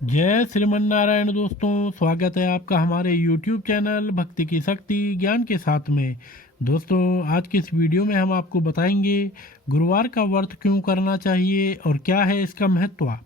जय श्रीमन नारायण दोस्तों, स्वागत है आपका हमारे YouTube चैनल भक्ति की शक्ति ज्ञान के साथ में। दोस्तों, आज की इस वीडियो में हम आपको बताएंगे गुरुवार का व्रत क्यों करना चाहिए और क्या है इसका महत्व।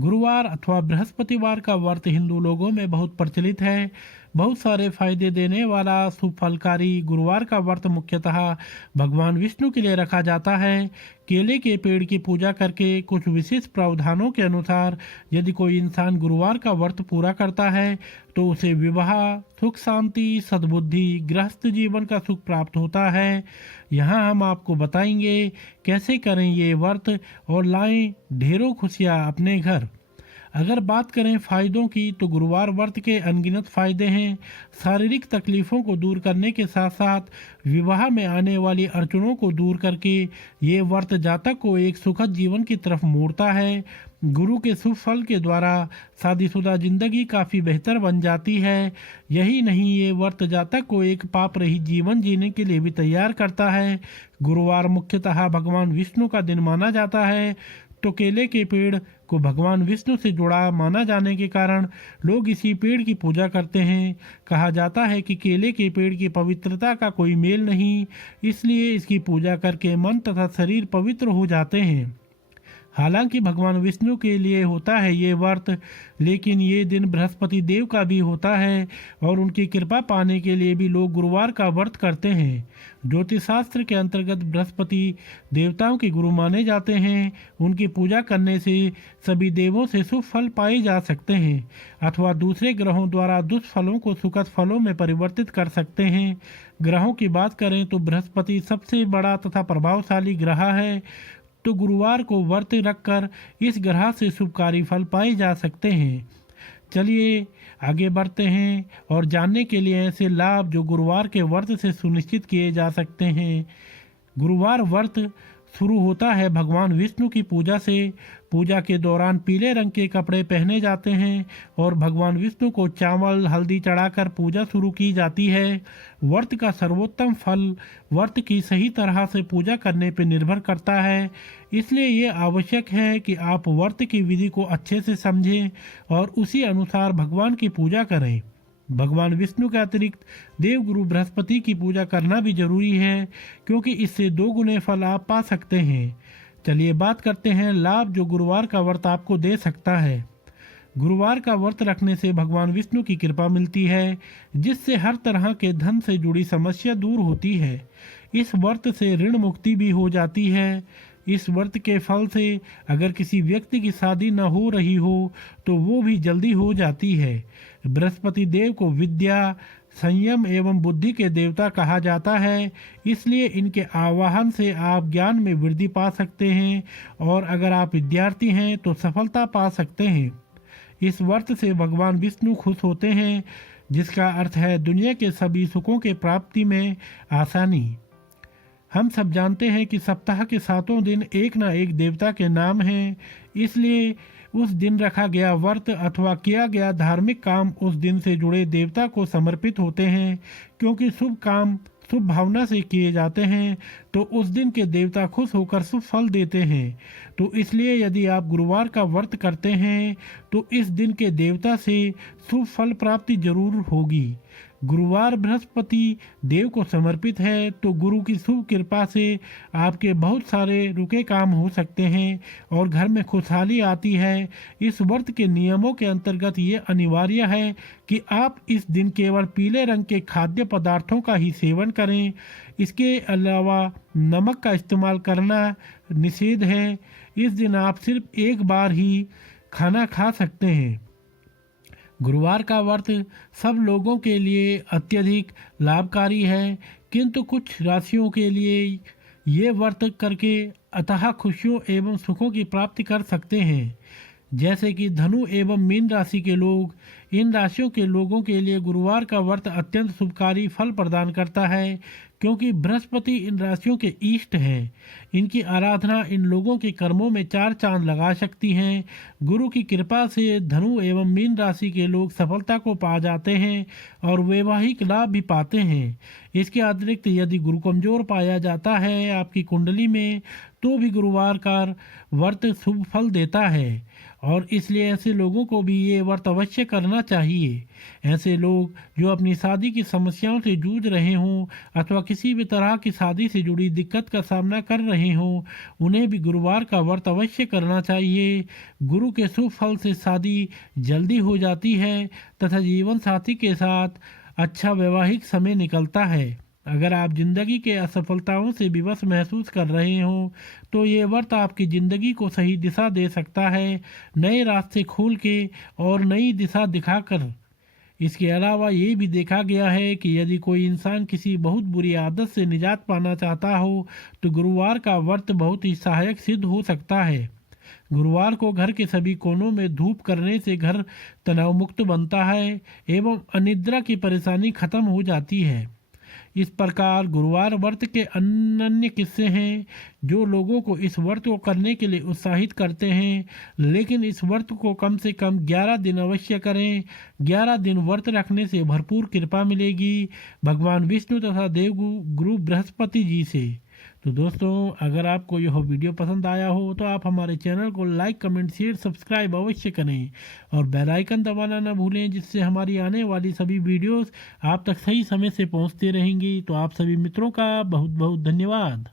गुरुवार अथवा बृहस्पतिवार का व्रत हिंदू लोगों में बहुत प्रचलित है। बहुत सारे फायदे देने वाला शुभ फलकारी गुरुवार का व्रत मुख्यतः भगवान विष्णु के लिए रखा जाता है। केले के पेड़ की पूजा करके कुछ विशेष प्रावधानों के अनुसार यदि कोई इंसान गुरुवार का व्रत पूरा करता है तो उसे विवाह, सुख शांति, सद्बुद्धि, गृहस्थ जीवन का सुख प्राप्त होता है। यहाँ हम आपको बताएंगे कैसे करें ये व्रत और लाएं ढेरों खुशियाँ अपने घर। अगर बात करें फ़ायदों की तो गुरुवार व्रत के अनगिनत फ़ायदे हैं। शारीरिक तकलीफ़ों को दूर करने के साथ साथ विवाह में आने वाली अड़चनों को दूर करके ये व्रत जातक को एक सुखद जीवन की तरफ मोड़ता है। गुरु के शुभ फल के द्वारा शादीशुदा जिंदगी काफ़ी बेहतर बन जाती है। यही नहीं, ये व्रत जातक को एक पाप रहित जीवन जीने के लिए भी तैयार करता है। गुरुवार मुख्यतः भगवान विष्णु का दिन माना जाता है, तो केले के पेड़ को भगवान विष्णु से जुड़ा माना जाने के कारण लोग इसी पेड़ की पूजा करते हैं। कहा जाता है कि केले के पेड़ की पवित्रता का कोई मेल नहीं, इसलिए इसकी पूजा करके मन तथा शरीर पवित्र हो जाते हैं। हालांकि भगवान विष्णु के लिए होता है ये व्रत, लेकिन ये दिन बृहस्पति देव का भी होता है और उनकी कृपा पाने के लिए भी लोग गुरुवार का व्रत करते हैं। ज्योतिष शास्त्र के अंतर्गत बृहस्पति देवताओं के गुरु माने जाते हैं। उनकी पूजा करने से सभी देवों से शुभ फल पाए जा सकते हैं अथवा दूसरे ग्रहों द्वारा दुष्फलों को सुखद फलों में परिवर्तित कर सकते हैं। ग्रहों की बात करें तो बृहस्पति सबसे बड़ा तथा प्रभावशाली ग्रह है, तो गुरुवार को व्रत रखकर इस ग्रह से शुभकारी फल पाए जा सकते हैं। चलिए आगे बढ़ते हैं और जानने के लिए ऐसे लाभ जो गुरुवार के व्रत से सुनिश्चित किए जा सकते हैं। गुरुवार व्रत शुरू होता है भगवान विष्णु की पूजा से। पूजा के दौरान पीले रंग के कपड़े पहने जाते हैं और भगवान विष्णु को चावल हल्दी चढ़ाकर पूजा शुरू की जाती है। व्रत का सर्वोत्तम फल व्रत की सही तरह से पूजा करने पर निर्भर करता है, इसलिए ये आवश्यक है कि आप व्रत की विधि को अच्छे से समझें और उसी अनुसार भगवान की पूजा करें। भगवान विष्णु के अतिरिक्त देवगुरु बृहस्पति की पूजा करना भी जरूरी है, क्योंकि इससे दो गुने फल आप पा सकते हैं। चलिए बात करते हैं लाभ जो गुरुवार का व्रत आपको दे सकता है। गुरुवार का व्रत रखने से भगवान विष्णु की कृपा मिलती है, जिससे हर तरह के धन से जुड़ी समस्या दूर होती है। इस व्रत से ऋण मुक्ति भी हो जाती है। इस व्रत के फल से अगर किसी व्यक्ति की शादी न हो रही हो तो वो भी जल्दी हो जाती है। बृहस्पति देव को विद्या, संयम एवं बुद्धि के देवता कहा जाता है, इसलिए इनके आवाहन से आप ज्ञान में वृद्धि पा सकते हैं और अगर आप विद्यार्थी हैं तो सफलता पा सकते हैं। इस व्रत से भगवान विष्णु खुश होते हैं, जिसका अर्थ है दुनिया के सभी सुखों के प्राप्ति में आसानी। हम सब जानते हैं कि सप्ताह के 7 दिन एक न एक देवता के नाम हैं, इसलिए उस दिन रखा गया व्रत अथवा किया गया धार्मिक काम उस दिन से जुड़े देवता को समर्पित होते हैं। क्योंकि शुभ काम शुभ भावना से किए जाते हैं तो उस दिन के देवता खुश होकर शुभ फल देते हैं। तो इसलिए यदि आप गुरुवार का व्रत करते हैं तो इस दिन के देवता से शुभ फल प्राप्ति जरूर होगी। गुरुवार बृहस्पति देव को समर्पित है, तो गुरु की शुभ कृपा से आपके बहुत सारे रुके काम हो सकते हैं और घर में खुशहाली आती है। इस व्रत के नियमों के अंतर्गत ये अनिवार्य है कि आप इस दिन केवल पीले रंग के खाद्य पदार्थों का ही सेवन करें। इसके अलावा नमक का इस्तेमाल करना निषेध है। इस दिन आप सिर्फ एक बार ही खाना खा सकते हैं। गुरुवार का व्रत सब लोगों के लिए अत्यधिक लाभकारी है, किंतु कुछ राशियों के लिए ये व्रत करके अथाह खुशियों एवं सुखों की प्राप्ति कर सकते हैं, जैसे कि धनु एवं मीन राशि के लोग। इन राशियों के लोगों के लिए गुरुवार का व्रत अत्यंत शुभकारी फल प्रदान करता है, क्योंकि बृहस्पति इन राशियों के इष्ट हैं। इनकी आराधना इन लोगों के कर्मों में 4 चांद लगा सकती हैं। गुरु की कृपा से धनु एवं मीन राशि के लोग सफलता को पा जाते हैं और वैवाहिक लाभ भी पाते हैं। इसके अतिरिक्त यदि गुरु कमजोर पाया जाता है आपकी कुंडली में तो भी गुरुवार का व्रत शुभ फल देता है और इसलिए ऐसे लोगों को भी ये व्रत अवश्य करना चाहिए। ऐसे लोग जो अपनी शादी की समस्याओं से जूझ रहे हों अथवा किसी भी तरह की शादी से जुड़ी दिक्कत का सामना कर रहे हों, उन्हें भी गुरुवार का व्रत अवश्य करना चाहिए। गुरु के शुभ फल से शादी जल्दी हो जाती है तथा जीवन साथी के साथ अच्छा वैवाहिक समय निकलता है। अगर आप जिंदगी के असफलताओं से विवश महसूस कर रहे हो तो ये व्रत आपकी जिंदगी को सही दिशा दे सकता है, नए रास्ते खोल के और नई दिशा दिखाकर। इसके अलावा ये भी देखा गया है कि यदि कोई इंसान किसी बहुत बुरी आदत से निजात पाना चाहता हो तो गुरुवार का व्रत बहुत ही सहायक सिद्ध हो सकता है। गुरुवार को घर के सभी कोनों में धूप करने से घर तनाव मुक्त बनता है एवं अनिद्रा की परेशानी खत्म हो जाती है। इस प्रकार गुरुवार व्रत के अनन्य किस्से हैं जो लोगों को इस व्रत को करने के लिए उत्साहित करते हैं। लेकिन इस व्रत को कम से कम 11 दिन अवश्य करें। 11 दिन व्रत रखने से भरपूर कृपा मिलेगी भगवान विष्णु तथा देव गुरु बृहस्पति जी से। तो दोस्तों, अगर आपको यह वीडियो पसंद आया हो तो आप हमारे चैनल को लाइक कमेंट शेयर सब्सक्राइब अवश्य करें और बेल आइकन दबाना न भूलें, जिससे हमारी आने वाली सभी वीडियोस आप तक सही समय से पहुंचते रहेंगी। तो आप सभी मित्रों का बहुत बहुत धन्यवाद।